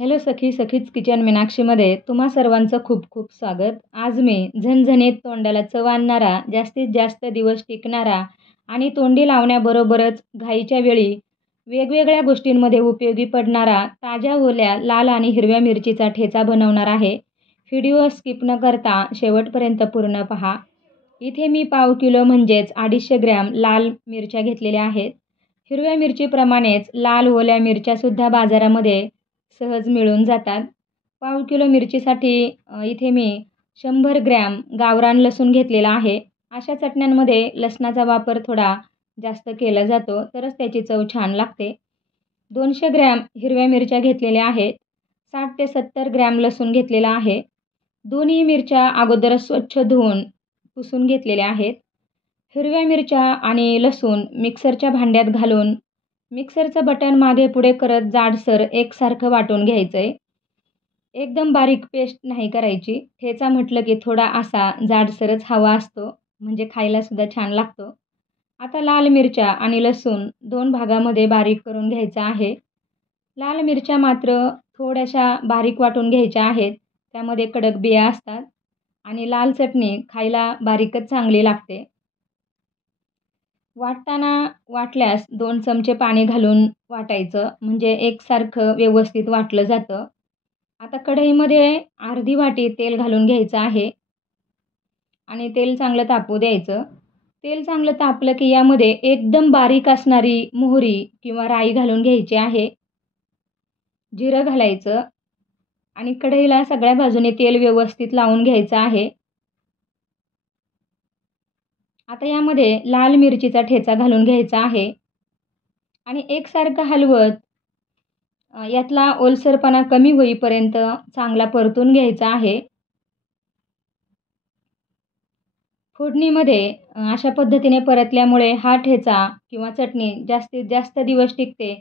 Hello सखी सखीच kitchen मीनाक्षीमध्ये तुम्हा सर्वांचं खूप खूप स्वागत. आज मी झणझणीत तोंडाला चव आणणारा, जास्तीत जास्त दिवस टिकणारा आणि तोंडी लावण्याबरोबरच घाईच्या वेळी वेगवेगळ्या गोष्टींमध्ये उपयोगी पडणारा ताज्या ओल्या लाल आणि हिरव्या मिरचीचा ठेचा बनवणार आहे. व्हिडिओ स्किप न करता शेवटपर्यंत पूर्ण पहा. इथे मी पाव किलो म्हणजेच 250 ग्रॅम लाल मिरच्या घेतलेल्या आहेत. हिरव्या मिरचीप्रमाणेच लाल ओल्या मिरच्यासुद्धा बाजारामध्ये सहज मिळून जातात. पाव किलो मिरचीसाठी इथे मी 100 ग्रॅम गावरान लसूण घेतलेला आहे. अशा चटण्यांमध्ये लसणाचा वापर थोडा जास्त केला जातो, तरच त्याची चव छान लागते. 200 ग्रॅम हिरव्या मिरच्या घेतलेल्या आहेत. 60 ते 70 ग्रॅम लसूण घेतलेला आहे. दोन्ही मिरच्या अगोदरच स्वच्छ धुवून पुसून घेतलेल्या आहेत. हिरव्या मिरच्या आणि लसूण मिक्सरच्या भांड्यात घालून मिक्सरचं बटन मागे पुढे करत जाडसर एकसारखं वाटून घ्यायचं आहे. एकदम बारीक पेस्ट नाही करायची. ठेचा म्हटलं की थोडा असा जाडसरच हवा असतो, म्हणजे खायलासुद्धा छान लागतो. आता लाल मिरच्या आणि लसूण 2 भागामध्ये बारीक करून घ्यायचा आहे. लाल मिरच्या मात्र थोड्याशा बारीक वाटून घ्यायच्या आहेत. त्यामध्ये कडक बिया असतात आणि लाल चटणी खायला बारीकच चांगली लागते. वाटताना वाटल्यास 2 चमचे पाणी घालून वाटायचं, म्हणजे एकसारखं व्यवस्थित वाटलं जातं. आता कढईमध्ये अर्धी वाटी तेल घालून घ्यायचं आहे आणि तेल चांगलं तापू द्यायचं. तेल चांगलं तापलं की यामध्ये एकदम बारीक असणारी मोहरी किंवा राई घालून घ्यायची आहे. जिरं घालायचं आणि कढईला सगळ्या बाजूने तेल व्यवस्थित लावून घ्यायचं आहे. आता यामध्ये लाल मिरचीचा ठेचा घालून घ्यायचा आहे आणि एकसारखं हलवत यातला ओलसरपणा कमी होईपर्यंत चांगला परतून घ्यायचा आहे. फोडणीमध्ये अशा पद्धतीने परतल्यामुळे हा ठेचा किंवा चटणी जास्तीत जास्त दिवस टिकते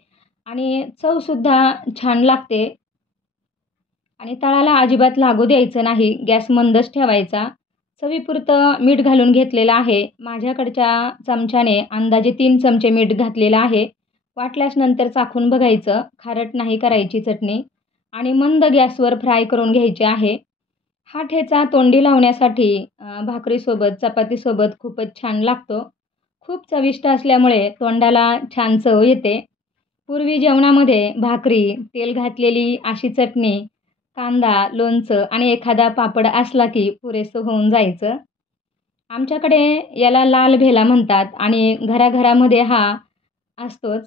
आणि चवसुद्धा छान लागते. आणि तळाला अजिबात लागू द्यायचं नाही. गॅस मंदच ठेवायचा. चवीपुरतं मीठ घालून घेतलेलं आहे. माझ्याकडच्या चमच्याने अंदाजे 3 चमचे मीठ घातलेलं आहे. वाटल्यास नंतर चाखून बघायचं. खारट नाही करायची चटणी आणि मंद गॅसवर फ्राय करून घ्यायची आहे. हा ठेचा तोंडी लावण्यासाठी भाकरीसोबत, चपातीसोबत खूपच छान लागतो. खूप चविष्ट असल्यामुळे तोंडाला छान चव येते. पूर्वी जेवणामध्ये भाकरी, तेल घातलेली अशी चटणी, कांदा, लोणचं आणि एखादा पापड असला की पुरेसं होऊन जायचं. आमच्याकडे याला लाल भेला म्हणतात आणि घराघरामध्ये हा असतोच.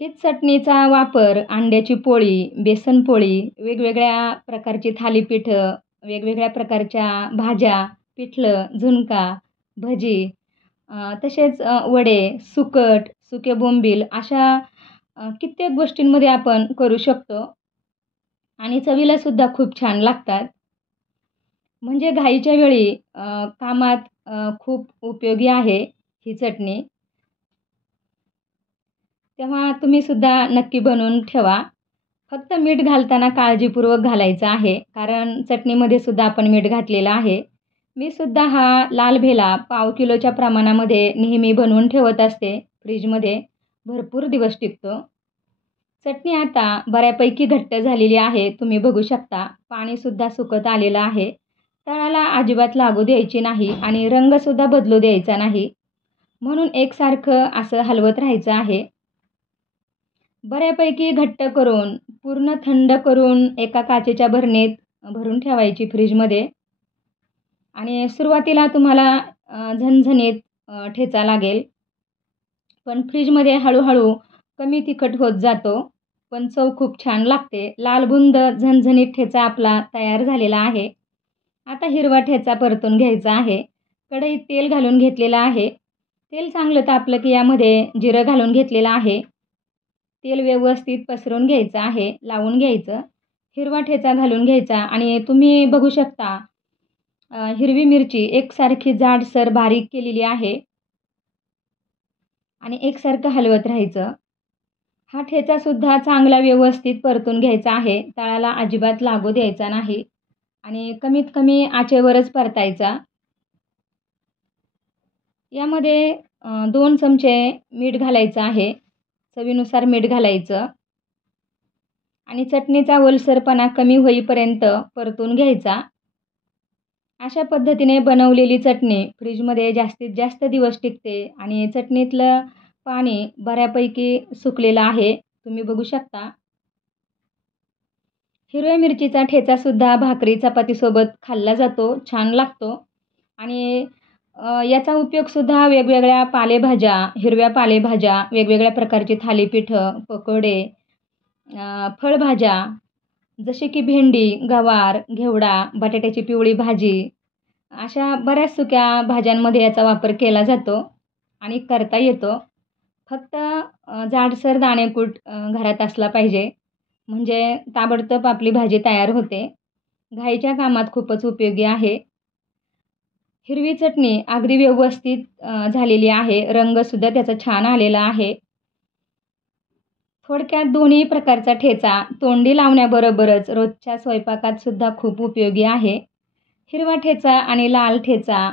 हीच चटणीचा वापर अंड्याची पोळी, बेसन पोळी, वेगवेगळ्या प्रकारची थालीपीठं, वेगवेगळ्या प्रकारच्या भाज्या, पिठलं, झुणका, भजी, तसेच वडे, सुकट, सुके बोंबील अशा कित्येक गोष्टींमध्ये आपण करू शकतो आणि चवीलासुद्धा खूप छान लागतात. म्हणजे घाईच्या वेळी कामात खूप उपयोगी आहे ही चटणी. तेव्हा तुम्हीसुद्धा नक्की बनवून ठेवा. फक्त मीठ घालताना काळजीपूर्वक घालायचं आहे, कारण चटणीमध्ये सुद्धा आपण मीठ घातलेलं आहे. मी सुद्धा हा लाल भेला पाव किलोच्या प्रमाणामध्ये नेहमी बनवून ठेवत असते फ्रीजमध्ये. भरपूर दिवस टिकतो. चटणी आता बऱ्यापैकी घट्ट झालेली आहे. तुम्ही बघू शकता. पाणीसुद्धा सुकत आलेलं आहे. तळाला अजिबात लागू द्यायची नाही आणि रंगसुद्धा बदलू द्यायचा नाही. म्हणून एकसारखं असं हलवत राहायचं आहे. बऱ्यापैकी घट्ट करून, पूर्ण थंड करून एका काचेच्या भरणीत भरून ठेवायची फ्रीजमध्ये. आणि सुरुवातीला तुम्हाला झणझणीत ठेचा लागेल. पण फ्रीजमध्ये हळूहळू कमी तिखट होत जातो. पण चव खूप छान लागते. लालबुंद झणझणीत ठेचा आपला तयार झालेला आहे. आता हिरवा ठेचा परतून घ्यायचा आहे. कढईत तेल घालून घेतलेलं आहे. तेल चांगलं तापलं की यामध्ये जिरं घालून घेतलेलं आहे. तेल व्यवस्थित पसरवून घ्यायचं आहे, लावून घ्यायचं. हिरवा ठेचा घालून घ्यायचा आणि तुम्ही बघू शकता हिरवी मिरची एकसारखी जाडसर बारीक केलेली आहे आणि एकसारखं हलवत राहायचं. हा ठेचासुद्धा चांगला व्यवस्थित परतून घ्यायचा आहे. तळाला अजिबात लागू द्यायचा नाही आणि कमीत कमी आचेवरच परतायचा. यामध्ये 2 चमचे मीठ घालायचं आहे. चवीनुसार मीठ घालायचं. आणि चटणीचा ओलसरपणा कमी होईपर्यंत परतून घ्यायचा. अशा पद्धतीने बनवलेली चटणी फ्रीजमध्ये जास्तीत जास्त दिवस टिकते आणि चटणीतलं पाणी बऱ्यापैकी सुकलेलं आहे. तुम्ही बघू शकता. हिरव्या मिरचीचा ठेचासुद्धा भाकरी चपातीसोबत खाल्ला जातो, छान लागतो. आणि याचा उपयोगसुद्धा वेगवेगळ्या पालेभाज्या, हिरव्या पालेभाज्या, वेगवेगळ्या प्रकारची थालीपीठं, पकोडे, फळभाज्या जसे की भेंडी, गवार, घेवडा, बटाट्याची पिवळी भाजी अशा बऱ्याच सुक्या भाज्यांमध्ये याचा वापर केला जातो आणि करता येतो. फक्त जाडसर दाणेकूट घरात असला पाहिजे, म्हणजे ताबडतोब आपली भाजी तयार होते. घाईच्या कामात खूपच उपयोगी आहे. हिरवी चटणी अगदी व्यवस्थित झालेली आहे. रंगसुद्धा त्याचा छान आलेला आहे. थोडक्यात दोन्ही प्रकारचा ठेचा तोंडी लावण्याबरोबरच रोजच्या स्वयंपाकात सुद्धा खूप उपयोगी आहे. हिरवा ठेचा आणि लाल ठेचा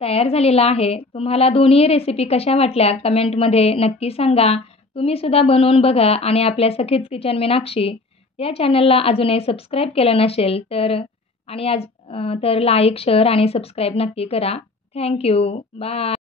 तयार झालेला आहे. तुम्हाला दोन्ही रेसिपी कशा वाटल्या कमेंटमध्ये नक्की सांगा. तुम्हीसुद्धा बनवून बघा आणि आपल्या सखीच किचन मीनाक्षी या चॅनलला अजूनही सबस्क्राईब केलं नसेल तर आणि तर लाईक, शेअर आणि सबस्क्राईब नक्की करा. Thank you. बाय.